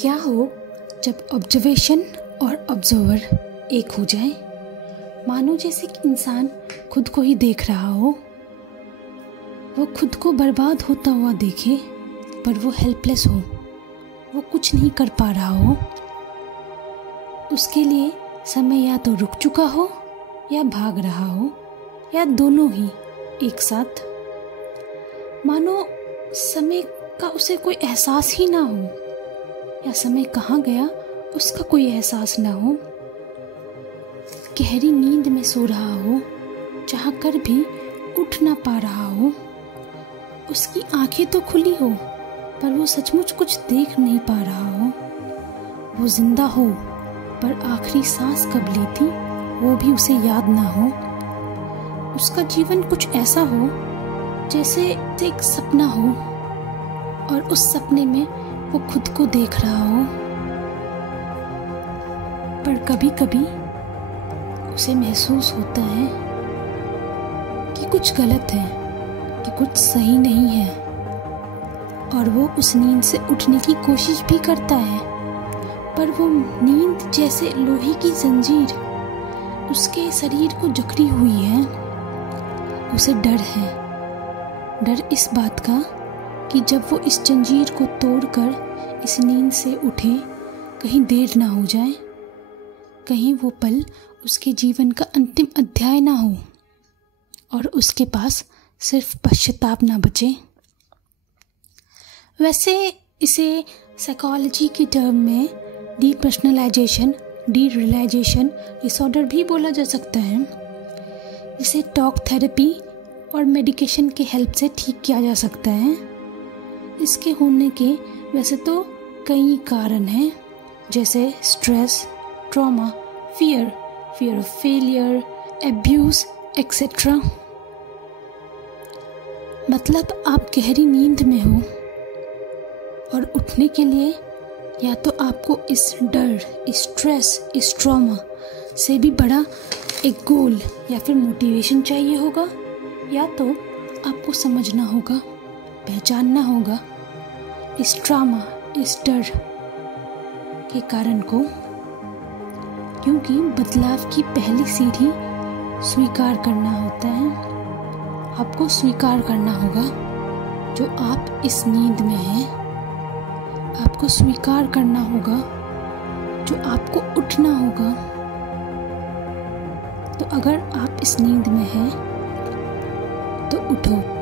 क्या हो जब ऑब्जर्वेशन और ऑब्जर्वर एक हो जाए, मानो जैसे कि इंसान खुद को ही देख रहा हो। वो खुद को बर्बाद होता हुआ देखे पर वो हेल्पलेस हो, वो कुछ नहीं कर पा रहा हो। उसके लिए समय या तो रुक चुका हो या भाग रहा हो या दोनों ही एक साथ। मानो समय का उसे कोई एहसास ही ना हो या समय कहाँ गया उसका कोई एहसास ना हो। गहरी नींद में सो रहा हो, चाह कर भी उठ ना पा रहा हो। उसकी आंखें तो खुली हो पर वो सचमुच कुछ देख नहीं पा रहा हो। वो जिंदा हो पर आखिरी सांस कब ली थी वो भी उसे याद ना हो। उसका जीवन कुछ ऐसा हो जैसे एक सपना हो और उस सपने में वो खुद को देख रहा हो। पर कभी कभी उसे महसूस होता है कि कुछ गलत है, कि कुछ सही नहीं है, और वो उस नींद से उठने की कोशिश भी करता है। पर वो नींद जैसे लोहे की जंजीर उसके शरीर को जकड़ी हुई है। उसे डर है, डर इस बात का कि जब वो इस जंजीर को तोड़कर इस नींद से उठे, कहीं देर ना हो जाए, कहीं वो पल उसके जीवन का अंतिम अध्याय ना हो और उसके पास सिर्फ पश्चाताप ना बचे। वैसे इसे साइकोलॉजी के टर्म में डीपर्सनलाइजेशन, डीरियलाइजेशन डिसऑर्डर भी बोला जा सकता है। इसे टॉक थेरेपी और मेडिकेशन के हेल्प से ठीक किया जा सकता है। इसके होने के वैसे तो कई कारण हैं, जैसे stress, trauma, fear of failure, abuse etcetera. मतलब आप गहरी नींद में हो और उठने के लिए या तो आपको इस डर, इस स्ट्रेस, इस ट्रॉमा से भी बड़ा एक गोल या फिर मोटिवेशन चाहिए होगा, या तो आपको समझना होगा, पहचानना होगा इस ट्रॉमा, इस डर के कारण को। क्योंकि बदलाव की पहली सीढ़ी स्वीकार करना होता है। आपको स्वीकार करना होगा जो आप इस नींद में हैं। आपको स्वीकार करना होगा जो आपको उठना होगा। तो अगर आप इस नींद में हैं तो उठो।